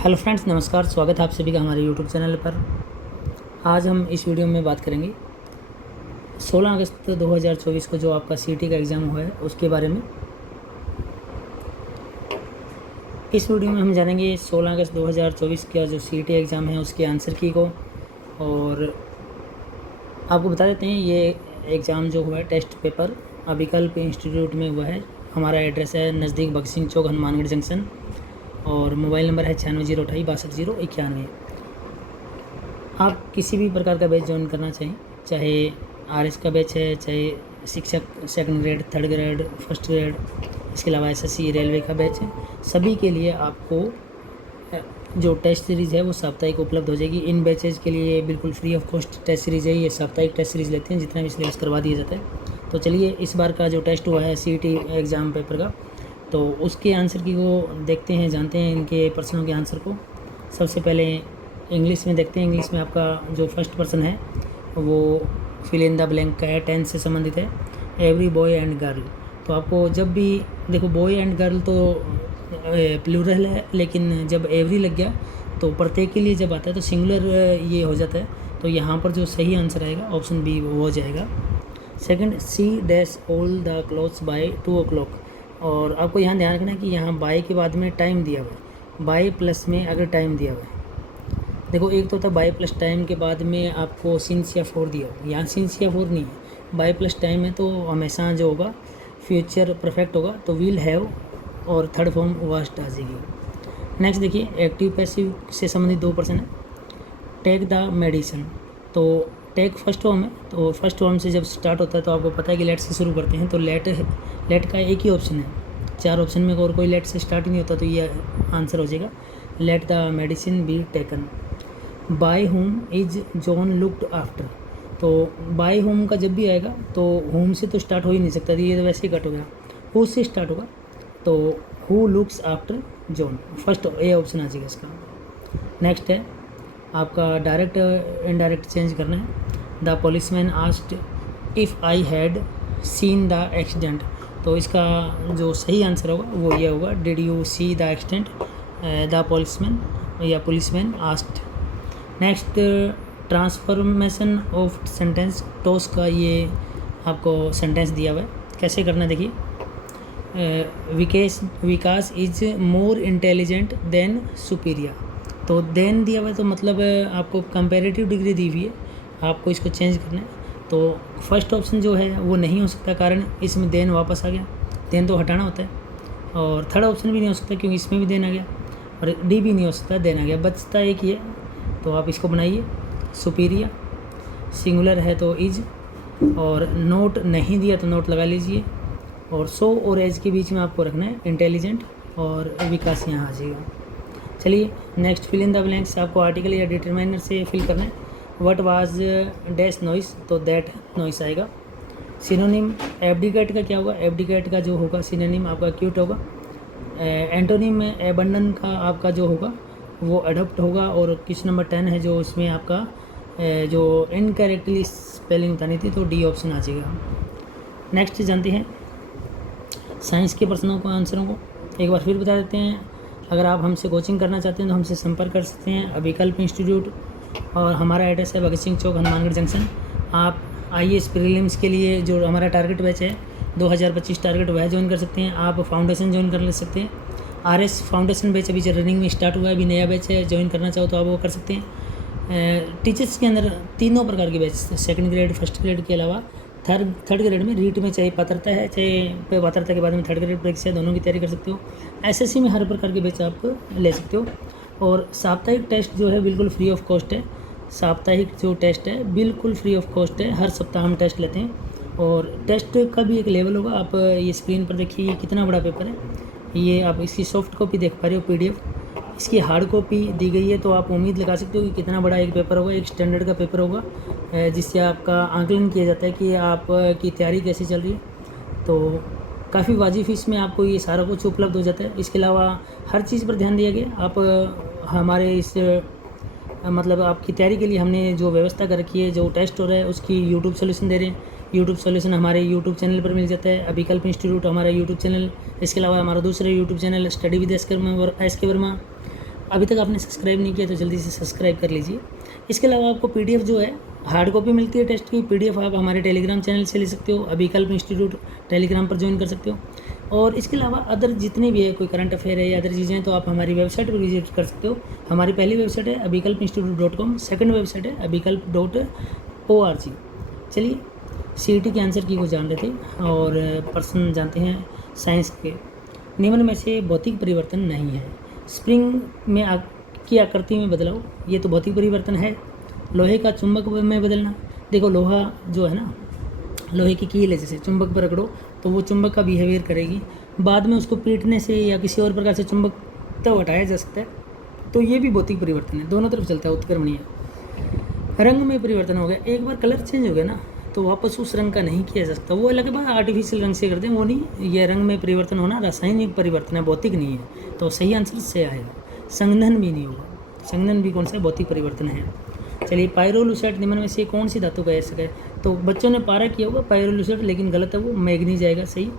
Hello friends, नमस्कार। स्वागत है आप सभी का हमारे यूट्यूब चैनल पर। आज हम इस वीडियो में बात करेंगे 16 अगस्त 2024 को जो आपका सीईटी का एग्ज़ाम हुआ है उसके बारे में। इस वीडियो में हम जानेंगे 16 अगस्त 2024 का जो सीईटी एग्ज़ाम है उसके आंसर की को, और आपको बता देते हैं ये एग्ज़ाम जो हुआ है टेस्ट पेपर अभिकल्प इंस्टीट्यूट में हुआ है। हमारा एड्रेस है नज़दीक भगत सिंह चौक, हनुमानगढ़ जंक्शन, और मोबाइल नंबर है 9608286091। आप किसी भी प्रकार का बैच ज्वाइन करना चाहें, चाहे आरएस का बैच है, चाहे शिक्षक second grade, third grade, first grade, इसके अलावा एसएससी रेलवे का बैच है, सभी के लिए आपको जो टेस्ट सीरीज़ है वो साप्ताहिक उपलब्ध हो जाएगी। इन बैचेज के लिए बिल्कुल free of cost test series है। ये साप्ताहिक टेस्ट सीरीज़ लेते हैं, जितना भी सिलेबस करवा दिया जाता है। तो चलिए इस बार का जो टेस्ट हुआ है सीईटी एग्ज़ाम पेपर का, तो उसके आंसर की को देखते हैं, जानते हैं इनके प्रश्नों के आंसर को। सबसे पहले इंग्लिश में देखते हैं। इंग्लिश में आपका जो फर्स्ट पर्सन है वो फिल इन द ब्लैंक का है, टेंस से संबंधित है। एवरी बॉय एंड गर्ल, तो आपको जब भी देखो बॉय एंड गर्ल तो प्लूरल है, लेकिन जब एवरी लग गया तो प्रत्येक के लिए जब आता है तो सिंगुलर ये हो जाता है। तो यहाँ पर जो सही आंसर आएगा ऑप्शन बी वो हो जाएगा। Second, C dash all the clothes by 2 o'clock, और आपको यहाँ ध्यान रखना है कि यहाँ बाय के बाद में टाइम दिया हुआ है, बाय प्लस में अगर टाइम दिया हुआ है, देखो एक तो होता है बाय प्लस टाइम के बाद में आपको सिंस या फोर दिया हुआ है, यहाँ सिंस या फोर नहीं है, बाय प्लस टाइम है, तो हमेशा जो होगा फ्यूचर परफेक्ट होगा, तो विल हैव और थर्ड फॉर्म वास्ट आ जाएगी। नेक्स्ट देखिए, एक्टिव पैसिव से संबंधित 2 पर्सन है। टेक द मेडिसिन, तो टेक फर्स्ट फॉर्म है, तो फर्स्ट फॉर्म से जब स्टार्ट होता है तो आपको पता है कि लेट से शुरू करते हैं, तो लेट का एक ही ऑप्शन है, 4 ऑप्शन में और कोई लेट से स्टार्ट ही नहीं होता, तो ये आंसर हो जाएगा let the medicine be taken. By home is John looked after, तो बाय होम का जब भी आएगा तो होम से तो स्टार्ट हो ही नहीं सकता, ये तो वैसे ही कट हो गया, हु से स्टार्ट होगा, तो who looks after John, first a option आ जाएगा इसका। नेक्स्ट है आपका डायरेक्ट इनडायरेक्ट चेंज करना है। The policeman asked if I had seen the accident, तो इसका जो सही आंसर होगा वो ये होगा did you see the accident, the policeman या policeman asked. Next, transformation of sentence, टॉस का ये आपको सेंटेंस दिया हुआ है, कैसे करना है देखिए। Vikas is more intelligent than superior, तो देन दिया हुआ है तो मतलब आपको कंपैरेटिव डिग्री दी हुई है, आपको इसको चेंज करना है। तो फर्स्ट ऑप्शन जो है वो नहीं हो सकता, कारण इसमें देन वापस आ गया, देन तो हटाना होता है, और थर्ड ऑप्शन भी नहीं हो सकता क्योंकि इसमें भी देन आ गया, और डी भी नहीं हो सकता, देन आ गया, बचता एक ही है, तो आप इसको बनाइए सुपीरियर, सिंगुलर है तो इज, और नोट नहीं दिया तो नोट लगा लीजिए, और सो और एज के बीच में आपको रखना है इंटेलिजेंट, और विकास यहाँ आ जाएगा। चलिए next, fill in the blanks, आपको आर्टिकल या डिटरमाइनर से फिल करना है। व्हाट वाज डैश नॉइस, तो दैट नॉइस आएगा। सिनोनिम, एब्डिकेट का क्या होगा, एब्डिकेट का जो होगा सिनोनिम आपका क्यूट होगा। एंटोनिम में एबंडन का आपका जो होगा वो अडोप्ट होगा, और क्वेश्चन नंबर 10 है जो इसमें आपका जो इनकरेक्टली स्पेलिंग बतानी थी, तो डी ऑप्शन आ जाएगा। नेक्स्ट जानते हैं साइंस के प्रश्नों को, आंसरों को एक बार फिर बता देते हैं। अगर आप हमसे कोचिंग करना चाहते हैं तो हमसे संपर्क कर सकते हैं, अभिकल्प इंस्टीट्यूट, और हमारा एड्रेस है भगत सिंह चौक, हनुमानगढ़ जंक्शन। आप आईएएस प्रीलिम्स के लिए जो हमारा टारगेट बैच है 2025 टारगेट, वह ज्वाइन कर सकते हैं। आप फाउंडेशन ज्वाइन कर ले सकते हैं। आरएस फाउंडेशन बैच अभी रनिंग में स्टार्ट हुआ है, अभी नया बैच है, ज्वाइन करना चाहो तो आप वो कर सकते हैं। टीचर्स के अंदर तीनों प्रकार के batch, second grade, first grade के अलावा थर्ड ग्रेड में रीट में चाहे पात्रता है, चाहे पात्रता के बाद में थर्ड ग्रेड परीक्षा, दोनों की तैयारी कर सकते हो। एसएससी में हर प्रकार के बैच आप ले सकते हो, और साप्ताहिक टेस्ट जो है बिल्कुल फ्री ऑफ कॉस्ट है। साप्ताहिक जो टेस्ट है बिल्कुल फ्री ऑफ कॉस्ट है, हर सप्ताह हम टेस्ट लेते हैं, और टेस्ट का भी एक लेवल होगा। आप ये स्क्रीन पर देखिए ये कितना बड़ा पेपर है, ये आप इसकी सॉफ्ट कॉपी देख पा रहे हो, पीडीएफ, इसकी हार्ड कॉपी दी गई है, तो आप उम्मीद लगा सकते हो कि कितना बड़ा एक पेपर होगा, एक स्टैंडर्ड का पेपर होगा, जिससे आपका आंकलन किया जाता है कि आप की तैयारी कैसी चल रही है। तो काफ़ी वाजिब फीस में आपको ये सारा कुछ उपलब्ध हो जाता है। इसके अलावा हर चीज़ पर ध्यान दिया गया। आप हमारे इस मतलब आपकी तैयारी के लिए हमने जो व्यवस्था कर रखी है, जो टेस्ट हो रहा है उसकी यूट्यूब सोल्यूशन दे रहे हैं। यूट्यूब सोल्यूशन हमारे यूट्यूब चैनल पर मिल जाता है, अभिकल्प इंस्टीट्यूट हमारा यूट्यूब चैनल। इसके अलावा हमारा दूसरा YouTube channel study with S के वर्मा, अभी तक आपने सब्सक्राइब नहीं किया तो जल्दी से सब्सक्राइब कर लीजिए। इसके अलावा आपको PDF जो है हार्ड कॉपी मिलती है टेस्ट की, PDF आप हमारे टेलीग्राम चैनल से ले सकते हो, अभिकल्प इंस्टीट्यूट टेलीग्राम पर ज्वाइन कर सकते हो। और इसके अलावा अदर जितने भी है, कोई करंट अफेयर है या अदर चीज़ें हैं, तो आप हमारी वेबसाइट पर विजिट कर सकते हो। हमारी पहली वेबसाइट है abhikalpinstitute.com, सेकंड वेबसाइट है abhikalp.org। चलिए CET के आंसर की को जान रहे थे और प्रश्न जानते हैं साइंस के। निम्न में से भौतिक परिवर्तन नहीं है। स्प्रिंग में की आकृति में बदलाव, ये तो भौतिक परिवर्तन है। लोहे का चुंबक में बदलना, देखो लोहा जो है ना, लोहे की कील है, जैसे चुंबक पर रगड़ो तो वो चुंबक का बिहेवियर करेगी, बाद में उसको पीटने से या किसी और प्रकार से चुंबक तो हटाया जा सकता है, तो ये भी भौतिक परिवर्तन है, दोनों तरफ चलता है, उत्क्रमणीय। रंग में परिवर्तन हो गया, एक बार कलर चेंज हो गया ना तो वापस उस रंग का नहीं किया जा सकता, वो अलग बात आर्टिफिशियल रंग से करते हैं, वो नहीं। यह रंग में परिवर्तन होना रासायनिक परिवर्तन है, भौतिक नहीं है, तो सही आंसर से आएगा। संघनन भी नहीं होगा, संघनन भी कौन सा भौतिक परिवर्तन है। चलिए पायरोलुसाइट निम्न में से कौन सी धातु का ऐसा है, तो बच्चों ने पारा किया होगा पायरोलुसाइट, लेकिन गलत है, वो मैग्नीज आएगा सही।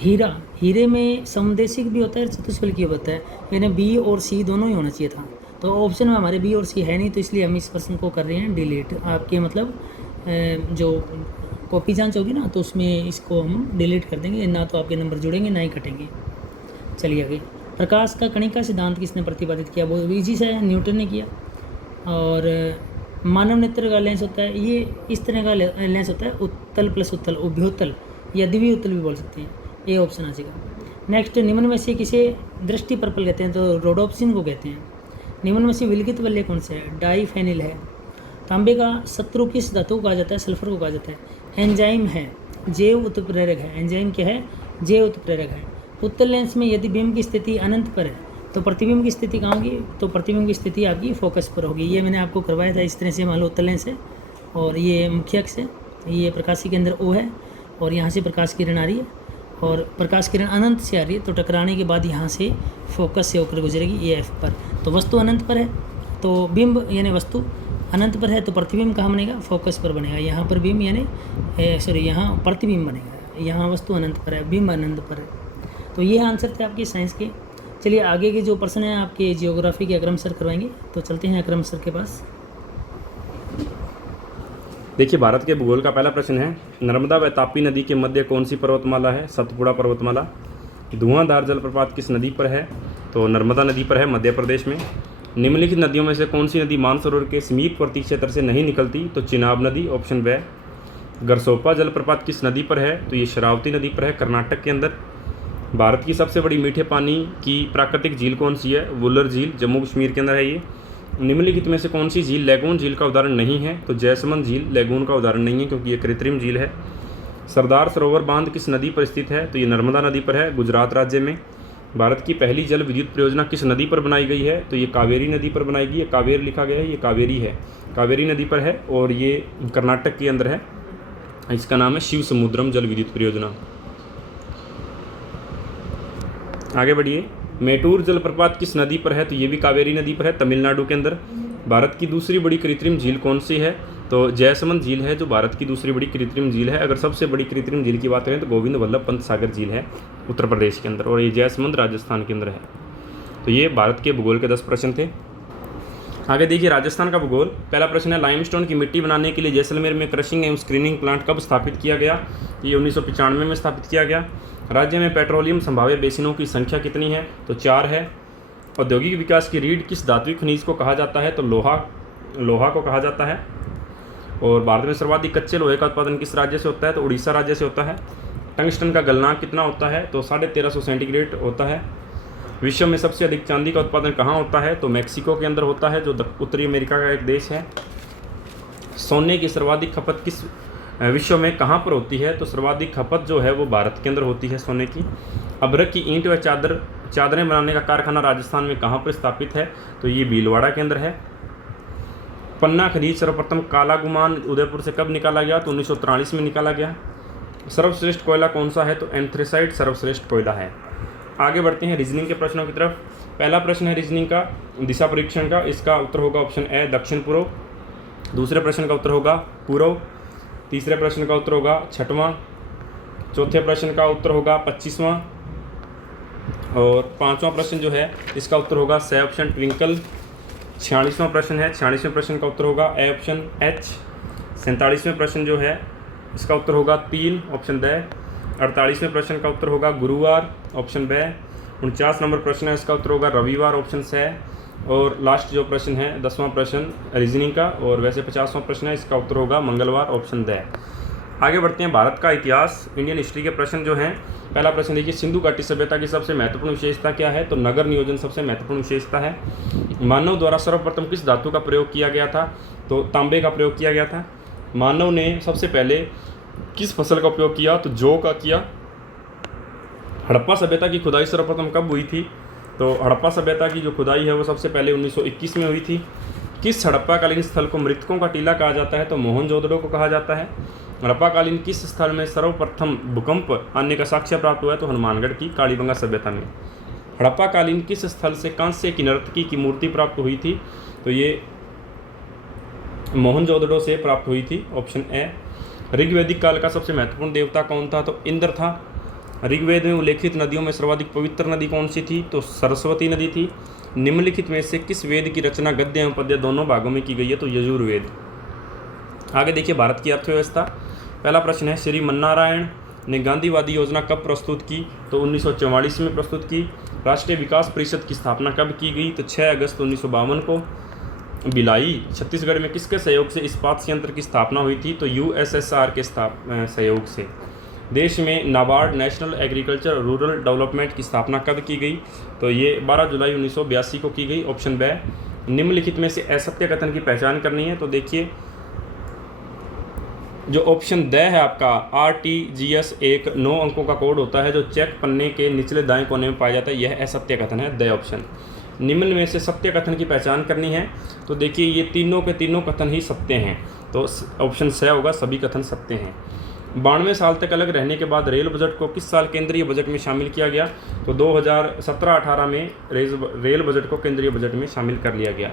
हीरा, हीरे में समदेशिक भी होता है, चतुष्फलकीय होता है, यानी B और C दोनों ही होना चाहिए था, तो ऑप्शन में हमारे B और C है नहीं, तो इसलिए हम इस प्रश्न को कर रहे हैं डिलीट। आपके मतलब जो कॉपी जांच होगी ना तो उसमें इसको हम डिलीट कर देंगे, ना तो आपके नंबर जुड़ेंगे ना ही कटेंगे। चलिए आगे, प्रकाश का कणिका सिद्धांत किसने प्रतिपादित किया, वो इजी से है, न्यूटन ने किया। और मानव नेत्र का लेंस होता है, ये इस तरह का लेंस होता है, उत्तल प्लस उत्तल, उभयोत्तल या द्वितीय उत्तल भी बोल सकते हैं, ये ऑप्शन आ जाएगा। नेक्स्ट, निम्न में से किसे दृष्टि पर्पल कहते हैं, तो रोडोप्सिन को कहते हैं। निम्न में से विलगित वलय कौन सा है, डाईफेनिल है। तांबे का शत्रु किस धातु को कहा जाता है, सल्फर को कहा जाता है। एंजाइम है, जैव उत्प्रेरक है, एंजाइम क्या है, जैव उत्प्रेरक है। उत्तल लेंस में यदि बिंब की स्थिति अनंत पर है तो प्रतिबिंब की स्थिति कहाँ होगी, तो प्रतिबिंब की स्थिति आपकी फोकस पर होगी। ये मैंने आपको करवाया था, इस तरह से मान लो उत्तल लेंस है और ये मुख्य अक्ष है, ये प्रकाश के अंदर O है और यहाँ से प्रकाश किरण आ रही है और प्रकाश किरण अनंत से आ रही है, तो टकराने के बाद यहाँ से फोकस से होकर गुजरेगी ये F पर। तो वस्तु अनंत पर है तो बिंब यानी वस्तु अनंत पर है तो प्रतिबिंब कहाँ बनेगा, फोकस पर बनेगा। यहाँ पर बिंब यानी यहाँ प्रतिबिंब बनेगा, यहाँ वस्तु अनंत पर है, बिंब अनंत पर है। तो ये आंसर थे आपके साइंस के। चलिए आगे के जो प्रश्न हैं आपके जियोग्राफी के अकरम सर करवाएंगे, तो चलते हैं अकरम सर के पास। देखिए भारत के भूगोल का पहला प्रश्न है, नर्मदा व तापी नदी के मध्य कौन सी पर्वतमाला है, सतपुड़ा पर्वतमाला। धुआंधार जलप्रपात किस नदी पर है, तो नर्मदा नदी पर है, मध्य प्रदेश में। निम्नलिखित नदियों में से कौन सी नदी मानसरोवर के समीपवर्ती क्षेत्र से नहीं निकलती, तो चिनाब नदी, ऑप्शन ब। गरसोपा जलप्रपात किस नदी पर है, तो ये शरावती नदी पर है, कर्नाटक के अंदर। भारत की सबसे बड़ी मीठे पानी की प्राकृतिक झील कौन सी है, वुलर झील, जम्मू कश्मीर के अंदर है ये। निम्नलिखित में से कौन सी झील लैगून झील का उदाहरण नहीं है, तो जैसमंद झील लैगून का उदाहरण नहीं है क्योंकि ये कृत्रिम झील है। सरदार सरोवर बांध किस नदी पर स्थित है, तो ये नर्मदा नदी पर है, गुजरात राज्य में। भारत की पहली जल विद्युत परियोजना किस नदी पर बनाई गई है, तो ये कावेरी नदी पर बनाई गई है, कावेर लिखा गया है, ये कावेरी है, कावेरी नदी पर है और ये कर्नाटक के अंदर है। इसका नाम है शिव समुद्रम जल विद्युत परियोजना। आगे बढ़िए, मेटूर जलप्रपात किस नदी पर है, तो ये भी कावेरी नदी पर है, तमिलनाडु के अंदर। भारत की दूसरी बड़ी कृत्रिम झील कौन सी है, तो जयसमंद झील है जो भारत की दूसरी बड़ी कृत्रिम झील है। अगर सबसे बड़ी कृत्रिम झील की बात करें तो गोविंद वल्लभ पंत सागर झील है उत्तर प्रदेश के अंदर और ये जयसमंद राजस्थान के अंदर है। तो ये भारत के भूगोल के 10 प्रश्न थे। आगे देखिए राजस्थान का भूगोल। पहला प्रश्न है, लाइमस्टोन की मिट्टी बनाने के लिए जैसलमेर में क्रशिंग एवं स्क्रीनिंग प्लांट कब स्थापित किया गया, ये 1995 में स्थापित किया गया। राज्य में पेट्रोलियम संभाव्य बेसिनों की संख्या कितनी है, तो 4 है। औद्योगिक विकास की रीढ़ किस धात्विक खनिज को कहा जाता है, तो लोहा को कहा जाता है। और भारत में सर्वाधिक कच्चे लोहे का उत्पादन किस राज्य से होता है, तो उड़ीसा राज्य से होता है। टंगस्टन का गलनांक कितना होता है, तो 1350 सेंटीग्रेड होता है। विश्व में सबसे अधिक चांदी का उत्पादन कहाँ होता है, तो मैक्सिको के अंदर होता है जो उत्तरी अमेरिका का एक देश है। सोने की सर्वाधिक खपत किस विश्व में कहाँ पर होती है, तो सर्वाधिक खपत जो है वो भारत के अंदर होती है सोने की। अभ्रक की ईंट व चादरें बनाने का कारखाना राजस्थान में कहाँ पर स्थापित है, तो ये भीलवाड़ा के अंदर है। पन्ना खनिज सर्वप्रथम कालागुमान उदयपुर से कब निकाला गया, तो 1943 में निकाला गया। सर्वश्रेष्ठ कोयला कौन सा है, तो एंथ्रेसाइट सर्वश्रेष्ठ कोयला है। आगे बढ़ते हैं रीजनिंग के प्रश्नों की तरफ। पहला प्रश्न है रीजनिंग का दिशा परीक्षण का, इसका उत्तर होगा ऑप्शन ए दक्षिण पूर्व। दूसरे प्रश्न का उत्तर होगा पूर्व। तीसरे प्रश्न का उत्तर होगा 6वां। चौथे प्रश्न का उत्तर होगा 25वां और 5वां प्रश्न जो है इसका उत्तर होगा स ऑप्शन ट्विंकल। 46वां प्रश्न है, 46वें प्रश्न का उत्तर होगा ए ऑप्शन एच। 47वें प्रश्न जो है इसका उत्तर होगा 3 ऑप्शन द। 48वें प्रश्न का उत्तर होगा गुरुवार ऑप्शन ब। 49 नंबर प्रश्न है इसका उत्तर होगा रविवार ऑप्शन स। और लास्ट जो प्रश्न है 10वां प्रश्न रीजनिंग का, और वैसे 50वां प्रश्न है इसका उत्तर होगा मंगलवार ऑप्शन द। आगे बढ़ते हैं भारत का इतिहास, इंडियन हिस्ट्री के प्रश्न जो हैं। पहला प्रश्न देखिए, सिंधु घाटी सभ्यता की सबसे महत्वपूर्ण विशेषता क्या है? तो नगर नियोजन सबसे महत्वपूर्ण विशेषता है। मानव द्वारा सर्वप्रथम किस धातु का प्रयोग किया गया था? तो तांबे का प्रयोग किया गया था। मानव ने सबसे पहले किस फसल का उपयोग किया? तो जौ का किया। हड़प्पा सभ्यता की खुदाई सर्वप्रथम कब हुई थी? तो हड़प्पा सभ्यता की जो खुदाई है वो सबसे पहले 1921 में हुई थी। किस हड़प्पाकालीन स्थल को मृतकों का टीला कहा जाता है? तो मोहनजोदड़ो को कहा जाता है। हड़प्पाकालीन किस स्थल में सर्वप्रथम भूकंप आने का साक्ष्य प्राप्त हुआ है? तो हनुमानगढ़ की कालीबंगा सभ्यता में। हड़प्पाकालीन किस स्थल से कांस्य की नर्तकी की मूर्ति प्राप्त हुई थी? तो ये मोहनजोदड़ो से प्राप्त हुई थी, ऑप्शन ए। ऋग्वैदिक काल का सबसे महत्वपूर्ण देवता कौन था? तो इंद्र था। ऋग्वेद में उल्लेखित नदियों में सर्वाधिक पवित्र नदी कौन सी थी? तो सरस्वती नदी थी। निम्नलिखित में से किस वेद की रचना गद्य एवं पद्य दोनों भागों में की गई है? तो यजुर्वेद। आगे देखिए, भारत की अर्थव्यवस्था। पहला प्रश्न है, श्री मन्नारायण ने गांधीवादी योजना कब प्रस्तुत की? तो 1944 में प्रस्तुत की। राष्ट्रीय विकास परिषद की स्थापना कब की गई? तो 6 अगस्त 1952 को। भिलाई छत्तीसगढ़ में किसके सहयोग से इस्पात संयंत्र की स्थापना हुई थी? तो यूएसएसआर के सहयोग से। देश में NABARD national agriculture rural development की स्थापना कब की गई? तो ये 12 जुलाई 1982 को की गई, ऑप्शन ब। निम्नलिखित में से असत्य कथन की पहचान करनी है। तो देखिए, जो ऑप्शन द है आपका, RTGS एक 9 अंकों का कोड होता है जो चेक पन्ने के निचले दाएं कोने में पाया जाता है, यह असत्य कथन है, द ऑप्शन। निम्न में से सत्य कथन की पहचान करनी है। तो देखिए, ये तीनों के तीनों कथन ही सत्य हैं, तो ऑप्शन स होगा, सभी कथन सत्य हैं। 92 साल तक अलग रहने के बाद रेल बजट को किस साल केंद्रीय बजट में शामिल किया गया? तो 2017-18 में रेल बजट को केंद्रीय बजट में शामिल कर लिया गया।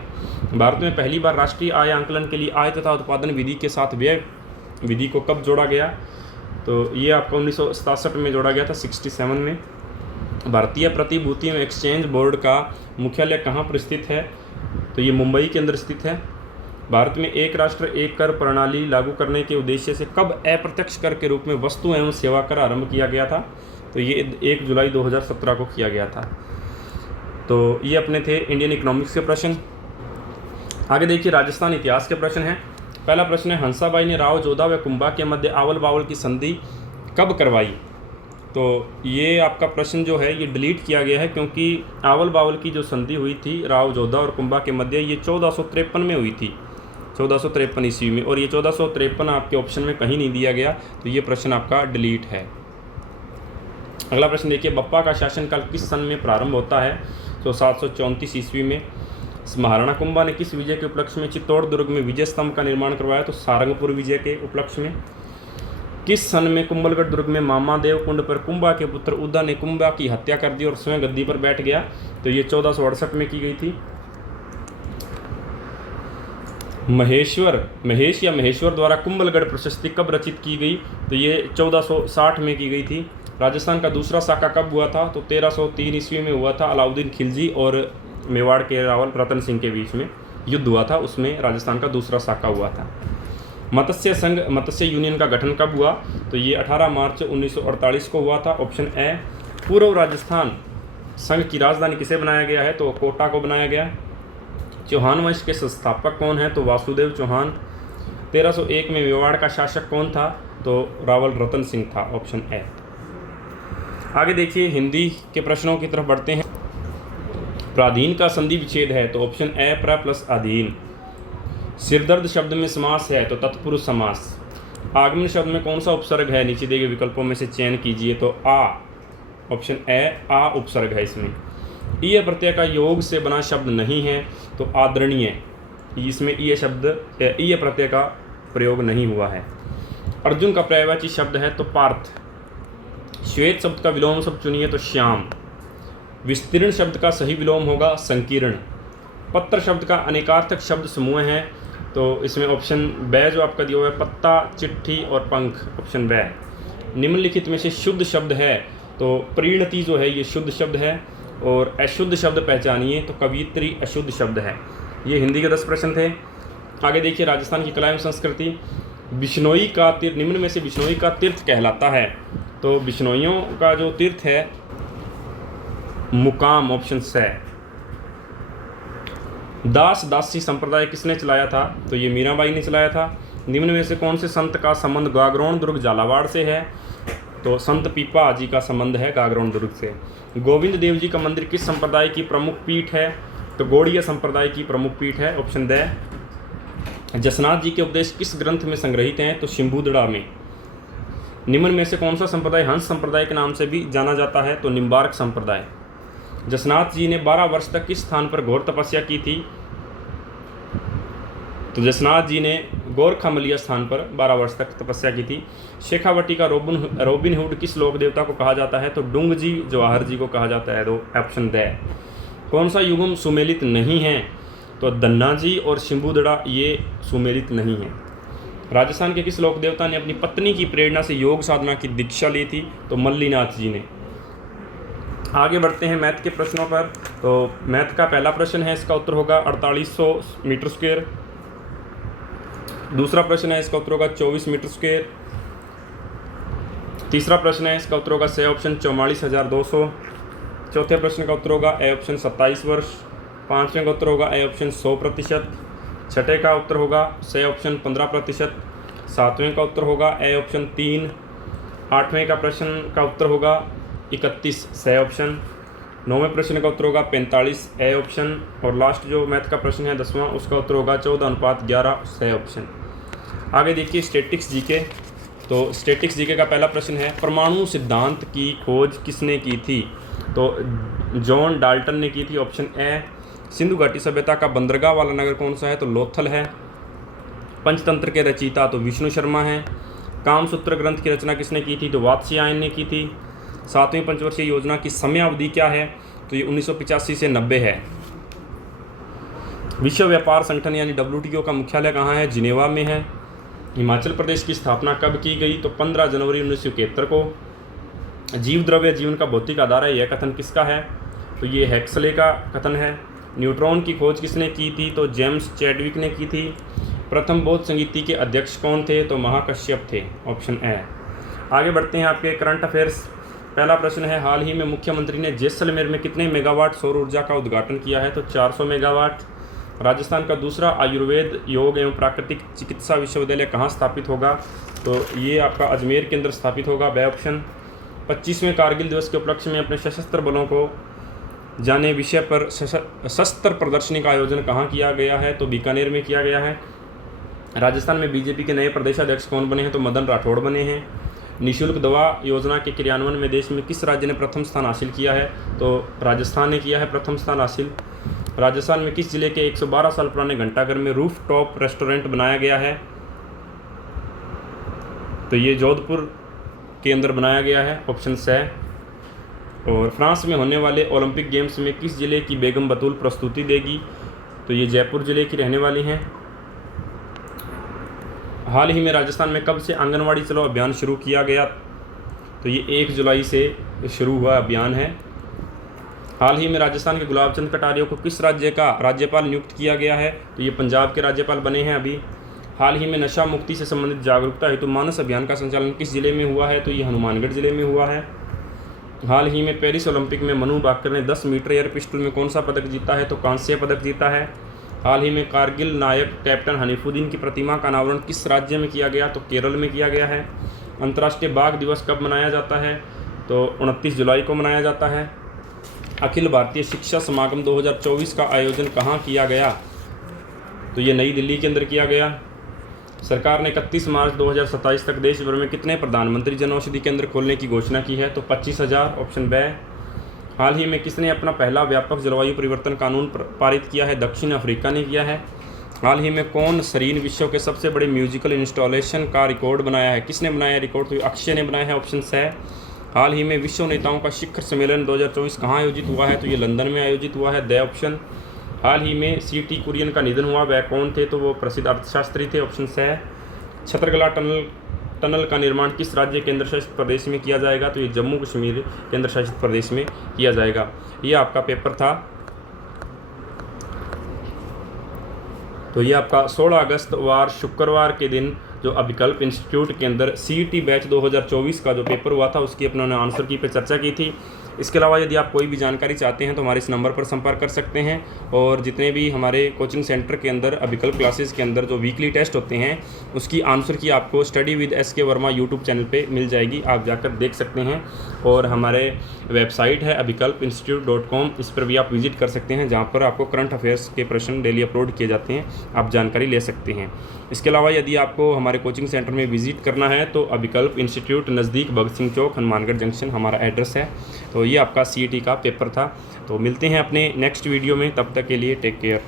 भारत में पहली बार राष्ट्रीय आय आंकलन के लिए आय तथा उत्पादन विधि के साथ व्यय विधि को कब जोड़ा गया? तो ये आपका 1967 में जोड़ा गया था, 67 में। भारतीय प्रतिभूति एवं एक्सचेंज बोर्ड का मुख्यालय कहाँ पर स्थित है? तो ये मुंबई के अंदर स्थित है। भारत में एक राष्ट्र एक कर प्रणाली लागू करने के उद्देश्य से कब अप्रत्यक्ष कर के रूप में वस्तु एवं सेवा कर आरंभ किया गया था? तो ये 1 जुलाई 2017 को किया गया था। तो ये अपने थे इंडियन इकोनॉमिक्स के प्रश्न। आगे देखिए, राजस्थान इतिहास के प्रश्न हैं। पहला प्रश्न है, हंसाबाई ने राव जोधा व कुंभा के मध्य आवल बावल की संधि कब करवाई? तो ये आपका प्रश्न जो है ये डिलीट किया गया है, क्योंकि आवल बावल की जो संधि हुई थी राव जोधा और कुंभा के मध्य, ये 1453 में हुई थी, 1453 ईस्वी में। और ये 1453 आपके ऑप्शन में कहीं नहीं दिया गया, तो ये प्रश्न आपका डिलीट है। अगला प्रश्न देखिए, बप्पा का शासनकाल किस सन में प्रारंभ होता है? तो 734 ईस्वी में। महाराणा कुंभा ने किस विजय के उपलक्ष्य में चित्तौड़ दुर्ग में विजय स्तंभ का निर्माण करवाया? तो सारंगपुर विजय के उपलक्ष्य में। किस सन में कुंभलगढ़ दुर्ग में मामादेव कुंड पर कुंभा के पुत्र उदा ने कुंभा की हत्या कर दी और स्वयं गद्दी पर बैठ गया? तो ये 1468 में की गई थी। महेश्वर द्वारा कुंभलगढ़ प्रशस्ति कब रचित की गई? तो ये 1460 में की गई थी। राजस्थान का दूसरा साका कब हुआ था? तो 1303 ईस्वी में हुआ था। अलाउद्दीन खिलजी और मेवाड़ के रावल रतन सिंह के बीच में युद्ध हुआ था, उसमें राजस्थान का दूसरा साका हुआ था। मत्स्य संघ मत्स्य यूनियन का गठन कब हुआ? तो ये 18 मार्च 1948 को हुआ था, ऑप्शन ए। पूर्व राजस्थान संघ की राजधानी किसे बनाया गया है? तो कोटा को बनाया गया। चौहान वंश के संस्थापक कौन है? तो वासुदेव चौहान। 1301 में मेवाड़ का शासक कौन था? तो रावल रतन सिंह था, ऑप्शन ए। आगे देखिए, हिंदी के प्रश्नों की तरफ बढ़ते हैं। प्राधीन का संधि विच्छेद है? तो ऑप्शन ए, प्र प्लस अधीन। सिरदर्द शब्द में समास है? तो तत्पुरुष समास। आगमन शब्द में कौन सा उपसर्ग है? नीचे दिए गए विकल्पों में से चयन कीजिए। तो आ, ऑप्शन ए, आ उपसर्ग है इसमें। ईय प्रत्यय का योग से बना शब्द नहीं है? तो आदरणीय, इसमें ईय शब्द ईय प्रत्यय का प्रयोग नहीं हुआ है। अर्जुन का पर्यायवाची शब्द है? तो पार्थ। श्वेत शब्द का विलोम शब्द चुनिए। तो श्याम। विस्तीर्ण शब्द का सही विलोम होगा संकीर्ण। पत्र शब्द का अनेकार्थक शब्द समूह है? तो इसमें ऑप्शन ब जो आपका दिया हुआ है, पत्ता, चिट्ठी और पंख, ऑप्शन ब। निम्नलिखित में से शुद्ध शब्द है तो प्रीणति जो है ये शुद्ध शब्द है, और अशुद्ध शब्द पहचानिए, तो कवियत्री अशुद्ध शब्द है। ये हिंदी के 10 प्रश्न थे। आगे देखिए, राजस्थान की कला एवं संस्कृति। बिश्नोई का तीर्थ, निम्न में से बिश्नोई का तीर्थ कहलाता है। तो बिश्नोइयों का जो तीर्थ है मुकाम, ऑप्शन स। दास दासी संप्रदाय किसने चलाया था? तो ये मीराबाई ने चलाया था। निम्न में से कौन से संत का संबंध गागरोन दुर्ग झालावाड़ से है? तो संत पीपा जी का संबंध है गागरोन दुर्ग से। गोविंद देव जी का मंदिर किस संप्रदाय की प्रमुख पीठ है? तो गौड़ीय संप्रदाय की प्रमुख पीठ है, ऑप्शन द। जसनाथ जी के उपदेश किस ग्रंथ में संग्रहित हैं? तो शिंबुदड़ा में। निम्न में से कौन सा संप्रदाय हंस संप्रदाय के नाम से भी जाना जाता है? तो निम्बार्क संप्रदाय। जसनाथ जी ने 12 वर्ष तक किस स्थान पर घोर तपस्या की थी? तो जसनाथ जी ने गोरखमलिया स्थान पर 12 वर्ष तक तपस्या की थी। शेखावटी का रोबिन हुड किस लोक देवता को कहा जाता है? तो डुंग जी जवाहर जी को कहा जाता है, तो ऑप्शन द। कौन सा युगम सुमेलित नहीं है? तो दन्ना जी और शिंबुदड़ा ये सुमेलित नहीं है। राजस्थान के किस लोक देवता ने अपनी पत्नी की प्रेरणा से योग साधना की दीक्षा ली थी? तो मल्लीनाथ जी ने। आगे बढ़ते हैं मैथ के प्रश्नों पर। तो मैथ का पहला प्रश्न है, इसका उत्तर होगा 4800 मीटर स्क्वायर। दूसरा प्रश्न है, इसका उत्तर होगा 24 मीटर स्क्वायर। तीसरा प्रश्न है, इसका उत्तर होगा स ऑप्शन 44,200। चौथे प्रश्न का उत्तर होगा ए ऑप्शन 27 वर्ष। पाँचवें का उत्तर होगा ए ऑप्शन 100%। छठे का उत्तर होगा स ऑप्शन 15%। सातवें का उत्तर होगा ए ऑप्शन 3। आठवें का प्रश्न का उत्तर होगा 31 स ऑप्शन। नौवें प्रश्न का उत्तर होगा 45 ए ऑप्शन। और लास्ट जो मैथ का प्रश्न है 10वां, उसका उत्तर होगा 14:11 स ऑप्शन। आगे देखिए स्टैटिक्स जीके। तो स्टैटिक्स जीके का पहला प्रश्न है, परमाणु सिद्धांत की खोज किसने की थी? तो जॉन डाल्टन ने की थी, ऑप्शन ए। सिंधु घाटी सभ्यता का बंदरगाह वाला नगर कौन सा है? तो लोथल है। पंचतंत्र के रचयिता तो विष्णु शर्मा है। कामसूत्र ग्रंथ की रचना किसने की थी? तो वात्स्यायन ने की थी। 7वीं पंचवर्षीय योजना की समयावधि क्या है? तो ये 1985 से 90 है। विश्व व्यापार संगठन यानी WTO का मुख्यालय कहाँ है? जिनेवा में है। हिमाचल प्रदेश की स्थापना कब की गई? तो 15 जनवरी 1971 को। जीव द्रव्य जीवन का भौतिक आधार है, यह कथन किसका है? तो ये हेक्सले का कथन है। न्यूट्रॉन की खोज किसने की थी? तो जेम्स चैडविक ने की थी। प्रथम बौद्ध संगीति के अध्यक्ष कौन थे? तो महाकश्यप थे, ऑप्शन ए। आगे बढ़ते हैं आपके करंट अफेयर्स। पहला प्रश्न है, हाल ही में मुख्यमंत्री ने जैसलमेर में कितने मेगावाट सौर ऊर्जा का उद्घाटन किया है? तो 400 मेगावाट। राजस्थान का दूसरा आयुर्वेद योग एवं प्राकृतिक चिकित्सा विश्वविद्यालय कहाँ स्थापित होगा? तो ये आपका अजमेर के अंदर स्थापित होगा, बे ऑप्शन। 25वें कारगिल दिवस के उपलक्ष्य में अपने सशस्त्र बलों को जाने विषय पर शस्त्र प्रदर्शनी का आयोजन कहाँ किया गया है? तो बीकानेर में किया गया है। राजस्थान में बीजेपी के नए प्रदेशाध्यक्ष कौन बने हैं? तो मदन राठौड़ बने हैं। निःशुल्क दवा योजना के क्रियान्वयन में देश में किस राज्य ने प्रथम स्थान हासिल किया है? तो राजस्थान ने किया है प्रथम स्थान हासिल। राजस्थान में किस जिले के 112 साल पुराने घंटाघर में रूफ टॉप रेस्टोरेंट बनाया गया है? तो ये जोधपुर के अंदर बनाया गया है, ऑप्शन स। और फ्रांस में होने वाले ओलंपिक गेम्स में किस जिले की बेगम बतूल प्रस्तुति देगी? तो ये जयपुर जिले की रहने वाली हैं। हाल ही में राजस्थान में कब से आंगनवाड़ी चलो अभियान शुरू किया गया? तो ये 1 जुलाई से शुरू हुआ अभियान है। हाल ही में राजस्थान के गुलाब चंद कटारिया को किस राज्य का राज्यपाल नियुक्त किया गया है? तो ये पंजाब के राज्यपाल बने हैं अभी। हाल ही में नशा मुक्ति से संबंधित जागरूकता हेतु मानस अभियान का संचालन किस जिले में हुआ है? तो ये हनुमानगढ़ जिले में हुआ है। हाल ही में पेरिस ओलंपिक में मनु भाकर ने 10 मीटर एयर पिस्टल में कौन सा पदक जीता है? तो कांस्य पदक जीता है। हाल ही में कारगिल नायक कैप्टन हनीफुद्दीन की प्रतिमा का अनावरण किस राज्य में किया गया? तो केरल में किया गया है। अंतर्राष्ट्रीय बाघ दिवस कब मनाया जाता है? तो 29 जुलाई को मनाया जाता है। अखिल भारतीय शिक्षा समागम 2024 का आयोजन कहाँ किया गया? तो ये नई दिल्ली के अंदर किया गया। सरकार ने 31 मार्च 2027 तक देश भर में कितने प्रधानमंत्री जन औषधि केंद्र खोलने की घोषणा की है? तो 25,000, ऑप्शन बे। हाल ही में किसने अपना पहला व्यापक जलवायु परिवर्तन कानून पारित किया है? दक्षिण अफ्रीका ने किया है। हाल ही में कौन सरीन विश्व के सबसे बड़े म्यूजिकल इंस्टॉलेशन का रिकॉर्ड बनाया है? किसने बनाया है रिकॉर्ड? तो अक्षय ने बनाया है, ऑप्शन स। हाल ही में विश्व नेताओं का शिखर सम्मेलन 2024 कहाँ आयोजित हुआ है? तो ये लंदन में आयोजित हुआ है, द ऑप्शन। हाल ही में C.T. कुरियन का निधन हुआ, वह कौन थे? तो वो प्रसिद्ध अर्थशास्त्री थे, ऑप्शन स। छतरगला टनल टनल का निर्माण किस राज्य केंद्र शासित प्रदेश में किया जाएगा? तो ये जम्मू कश्मीर केंद्र शासित प्रदेश में किया जाएगा। ये आपका पेपर था। तो ये आपका 16 अगस्त वार शुक्रवार के दिन जो अभिकल्प इंस्टीट्यूट के अंदर CET बैच 2024 का जो पेपर हुआ था उसकी अपने आंसर की पे चर्चा की थी। इसके अलावा यदि आप कोई भी जानकारी चाहते हैं तो हमारे इस नंबर पर संपर्क कर सकते हैं। और जितने भी हमारे कोचिंग सेंटर के अंदर अभिकल्प क्लासेस के अंदर जो वीकली टेस्ट होते हैं उसकी आंसर की आपको study with SK Verma YouTube channel पे मिल जाएगी, आप जाकर देख सकते हैं। और हमारे वेबसाइट है abhikalpinstitute.com, इस पर भी आप विजिट कर सकते हैं, जहाँ पर आपको करंट अफेयर्स के प्रश्न डेली अपलोड किए जाते हैं, आप जानकारी ले सकते हैं। इसके अलावा यदि आपको हमारे कोचिंग सेंटर में विजिट करना है तो अभिकल्प इंस्टीट्यूट नज़दीक भगत सिंह चौक हनुमानगढ़ जंक्शन हमारा एड्रेस है। तो ये आपका CET का पेपर था। तो मिलते हैं अपने नेक्स्ट वीडियो में, तब तक के लिए टेक केयर।